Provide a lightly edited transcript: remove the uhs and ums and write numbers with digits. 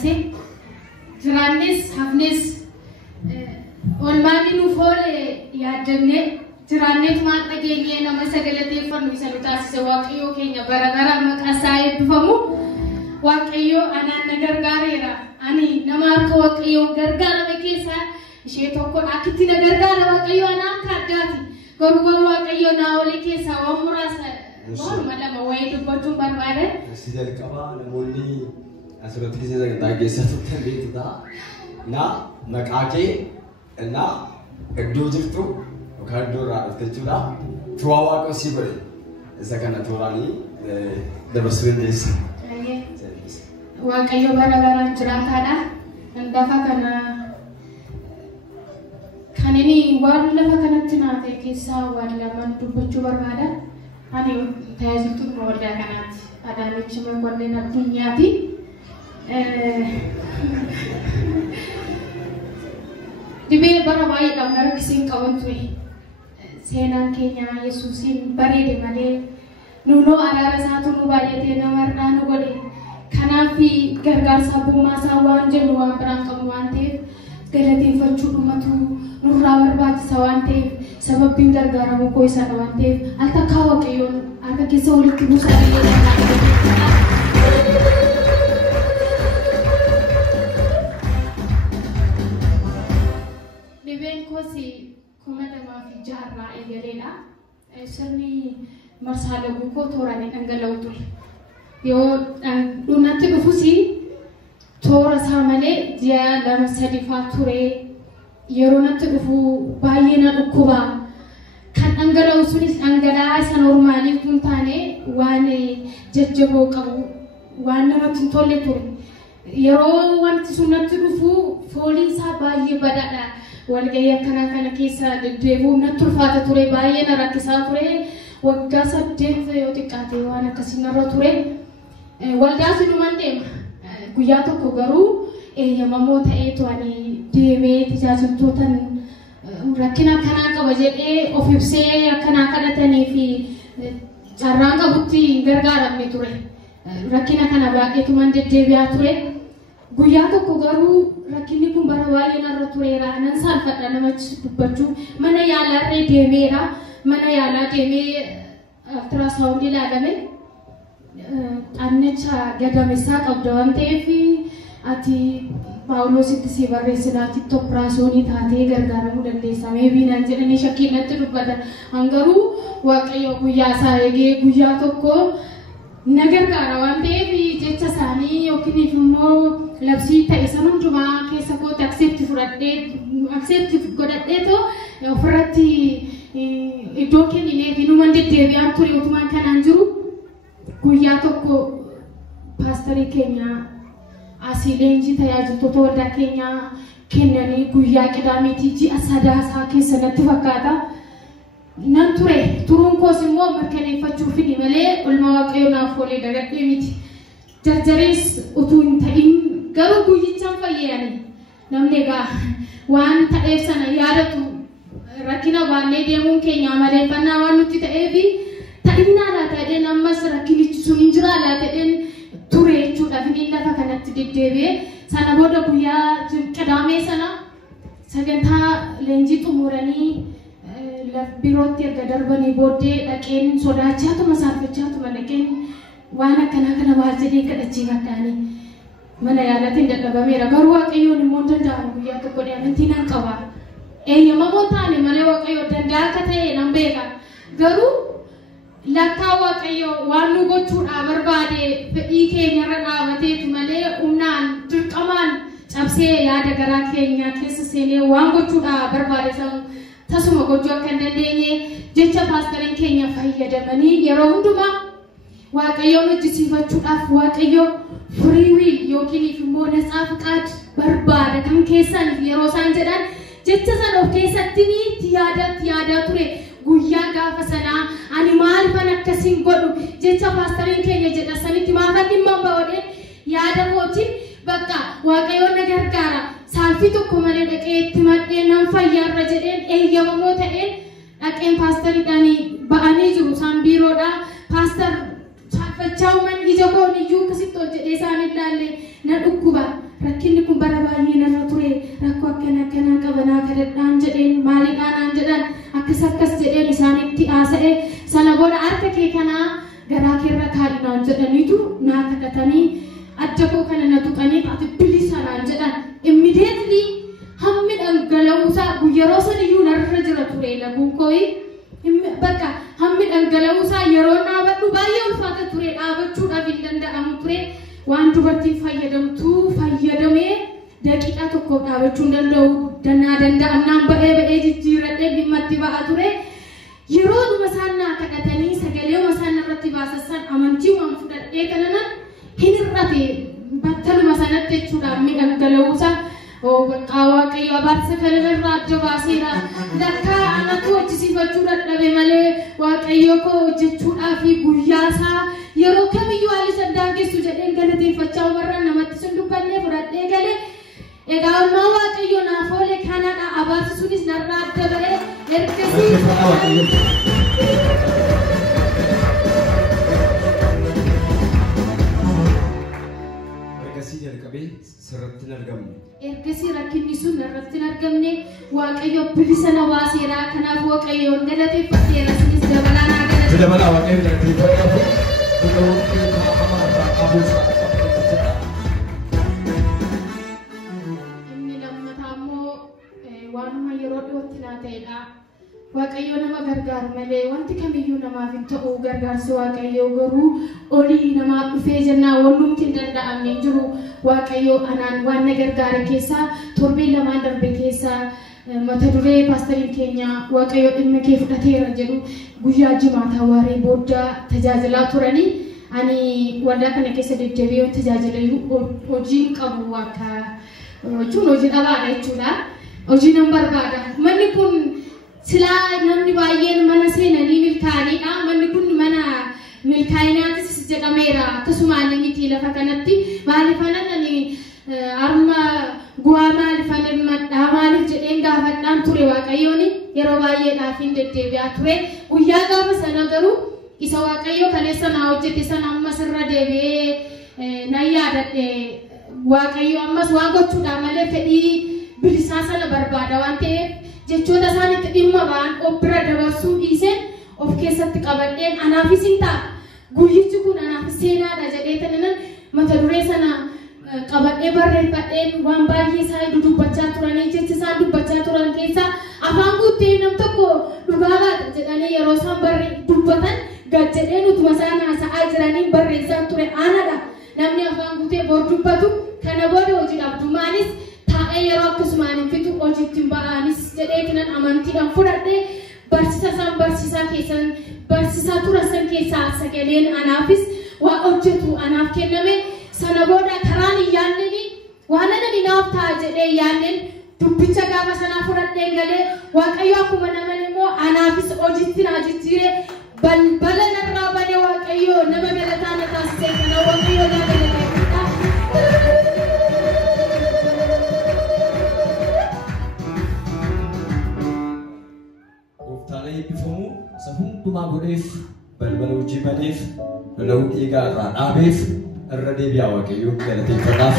akkasii jiraannis hafnis olmaanii nuuf oole yaadannee jiraanneef maal dhageenyee nama sagalateeffannu isa nu taasise Waaqayyoo keenya bara bara maqaa isaa eebbifamu. Waaqayyoo anaan na gargaareera. Ani nama akka Waaqayyoo gargaarame keessaa ishee tokko akkitti na gargaara Waaqayyoo anaan akka addaati. Garuu Waaqayyoo naa olee keessaa waan muraasa waanuma lama wayii dubbachuun barbaade. Si jalqabaa namoonni asirratti sagantaa keessatti kan beektu ta'a. Na maqaa kee na iddoo jirtu yookaan iddoo irraa dhufte jechuudha. Tuwaa Waaqa si godhe isa kana tooranii dabarsuu dandeessa. Waaqayyo bara baraan jiraataadha. Lafa kana kan inni waan lafa kanatti naate keessaa waan lamaan dubbachuu barbaada. Ani tajaajiltuu waldaa kanaati. Adaamichi Mokonnin Addunyaati. Dibee bara baay'eedhaan rakkisiin qaban ture. Seenaan keenya Yesuusiin bareede malee nuunoo araara isaatu nu baay'atee nama irraa nu godhe. Kanaaf gargaarsa abbummaa isaa waan jennu waan biraan qabnu waan ta'eef galateeffachuu dhumatu nurraa barbaachisa waan ta'eef sababbiin gargaaramu koo isaadha waan ta'eef al takkaa Waaqayyoon harka keessa walitti buusaa dhibeen koos 2006 eegaleedha. Sirni marsaa laguu koo tooraan dhangala'u ture. Yoo dhunatti dhufusi toora isaa malee ji'a 2-3 ture. Yeroo natti dhufu baay'ee na dhukkuba. Kan dhangala'u sunis dhangala'aa isa normaalii kun taane waan jajjaboo qabu waan namatti hin tolle ture. Yeroo wanti sun natti dhufu fooliin isaa baay'ee badaadha. Walgahii akkanaa kana keessa deddeebi'uu natti ulfaata ture baay'ee na rakkisaa ture. Waggaa 8 yoo xiqqaate waan akkasii narra ture. Waldaa sinumaan deema. Guyyaa tokko garuu eeyyamamoo ta'eetu ani deemee tajaajiltootaan rakkina akkanaa qaba jedhee of ibsee akkanaa kadhatanii fi carraan qabutti gargaaramne ture. Rakkina kana baay'eetumaan deddeebi'aa ture. Guyyaa tokko garuu rakkinni kun bara baay'ee narra tureera. Nan saalfadha namatti dubbachuu. Mana yaalaa deemeera. Mana yaalaa deemee ultrasound ilaalame. Annecha gadamessaa qabda waan ta'eef ati Paawuloositti si barreessinaatti operaasyoonii taatee gargaaramuu dandeessa. Meebii naan jedhanii shakkii natti dubbatan. Garuu Waaqayyo guyyaa isaa eegee guyyaa tokko na gargaara waan ta'eef jecha isaanii yookiin immoo labsii ta'e san hundumaa keessa kootti accept godhadheetu ofirratti iddoo kenninee fi numan deddeebi'aa ture utumaan kanaan jiru. Guyyaa tokko paastorii keenya asii leenjii tajaajiltoota waldaa keenyaa kennanii guyyaa qidaameetii ji'a sadaasaa keessa natti fakkaata. Nan ture turuun koos immoo mirkaneeffachuu fidi malee olma Waaqayyoo naaf oolee dagadhee miti. Jarjarees utuu hin ta'in garuu guyyichaan fayyadanii namni egaa waan ta'eef sana yaadatu rakkina baannee deemuun keenya amaleeffannaa waan nutti ta'eefi ta'inaa laataadheen ammas rakkinichi sun hin jiraa laataadheen ture jechuudhaaf inni lafa kanatti deddeebi'ee sana booda guyyaa qidaamee sana sagantaa leenjii xumuranii birootti erga darbanii booddee dhaqeen sodaachaatuma saarfachaatuma dhaqeen waan akkanaa kana maal jedhee kadhachiifadhaanii mana yaalatiin dadhabameera. Garuu Waaqayyoon immoo danda'amu guyyaa tokko amantii nan qaba. Eeyyamamoo taane malee Waaqayyoo danda'a akka ta'e nan beeka. Garuu lakkaa Waaqayyoo waan nu gochuudhaa barbaade fedhii keenyarra dhaabateetu malee humnaan dirqamaan cabsee yaada garaa keenyaa keessa seenee waan gochuudhaa barbaade san tasuma gochuu akka hin dandeenye jecha paastoriin keenya fayyadamanii yeroo hundumaa Waaqayyoon hojjisiifachuudhaaf Waaqayyoo free will yookiin immoo natsaa fiqaad barbaada kan keessan yeroo isaan jedhan jecha sana of keessatti yaadaa ture. Guyyaa gaafa sanaa ani maal fan akkasiin godhu jecha paastoriin keenya jedha sanitti maafan dhimma ba'oodhee yaada mootiin bakka Waaqayyoon na gargaara saalfii tokko malee dhaqee itti madhee nan fayyaarra jedheen eeyyamamoo ta'een dhaqeen paastoriidhaan ba'anii jiru isaan biiroodhaa paastor saalfachaa uuman ija koon iyyuu akkasitti ol jedhee isaan ilaalle na dhukkuba rakkinni kun bara baay'ee narra ture rakkoo akkanaa qabanaa kadhadhaan jedheen maaliidhaan jedhan akkas jedheen isaanitti haasa'e sana booda harka kee kanaa garaa keerra kaadhinaan jedhaniitu naa kadhatanii adda koo kana na tuqanii ati bilisanaan jedhan immediately hammi dhangala'uusaa yeroo san iyyuu narra jira ture laguun kooyi bakka hammi dhangala'uusaa yeroo dhaabadhu baay'ee ulfaata ture dhaabachuudhaaf hin danda'amu ture waan dubartiin fayyadamtuu fayyadamee daqiiqaa tokko dhaabachuu hin danda'u danda'amnaan ba'ee jijjiiradhee dhimma itti ba'a ture yeroo dhuma isaan naa kadhatanii sagalee isaan irratti baasassan amantii waan fudhadhee kananan hin hir'ate battaluma sanatti jechuudha dhangala'uusaa waaqayyo abaarsa kanarraa adda baaseera lakka anatu hojjisiifachuu dadhabe malee waaqayyo koo hojjechuudhaaf guyyaasaa yeroo kamiyyuu haalli sandaan geessu jedheen galateeffachaa warra namatti sun dubbannee fudhadhee galee egaa ammaa waaqayyo naaf oole kanadha abaarsi sunis narraa adda ba'ee ergasii jalqabee sirratti hin argamne. Ergasii rakkinni sun irratti hin argamne waaqayyo bilisa na baaseera kanaaf waaqayyoon galateeffadheera sinis dabalaa naa galateeffadheera. Dabalaa waaqayyo galateeffadheera. Inni lammataa immoo waanuma yeroo dhiyootti naa ta'edha. Waaqayyo nama gargaaru malee wanti kamiyyuu namaaf hin ta'u gargaarsi waaqayyo garuu olii namaaf dhufee jennaa wannumti hin danda'amne jiru waaqayyo anaan waan na gargaare keessaa torbee lamaan darbe keessaa mata duree paastariin keenya waaqayyo dhimma kee fudhateera jedhu guyyaa jimaataa waaree booda tajaajilaa turanii ani waldaa kana keessa deddeebi'ee tajaajilayyuu hojiin qabu akka jechuun hojii dhabaadha jechuudha hojii nan barbaada manni kun silaa namni baay'een mana seenanii milkaa'aniidha manni kun mana milkaa'inaatis jedhameera akkasumaan miti lafa kanatti maaliifan ani arma gu'aa maaliifan ilmadhaa maaliif jedheen gaafadhaan ture waaqayyoon yeroo baay'eedhaaf hin deddeebi'aa ture guyyaa gaafa sana garuu isa waaqayyo kaleessa naa hojjete sana ammas irra deebi'ee nan yaadadhe waaqayyo ammas waan gochuudhaan malee fedhii bilisaa sana barbaada waan ta'eef jechoota isaanitti dhimma ba'an of bira dabarsuu dhiiseen of keessatti qabadheen anaafis hin ta'a guyyichi kun anaafis seenaadha jedhee tanan mata duree sana qabadhee barreeffadheen waan baay'ee isaan dubbachaa turanii jecha isaan dubbachaa turan keessaa afaan guuttee nam tokko dhugaadha jedhanii yeroo isaan dubbatan gad jedhee utuma isaan haasa'aa jiranii barreessaa ture aanadha namni afaan guutee boor dubbatu kana booda hojii dhabdumaanis taa'ee yeroo akkasumaan hin fitu hojiitti ba'anis jedhee kanan amantiidhaan fudhadhee barsiisaa turan san keessaa sagaleen anaafis waa hojjetu anaaf kenname sana booda karaan hin yaanneni waan ani naaf ta'a jedhee yaannen dubbicha gaafa sanaa fudhadhee galee waaqayyo akkuma naman immoo anaafis hojiitti naa jijjiire balbala narraa bane waaqayyo nama galataa na taasisee kana waaqayyo naa galateeffadha. Gooftaan eebbifamu isa hundumaa godheef balbala hojii baneef lola'uu dhiigaa irraa dhaabeef irra deebi'aa waaqayyo galateeffadhaaf.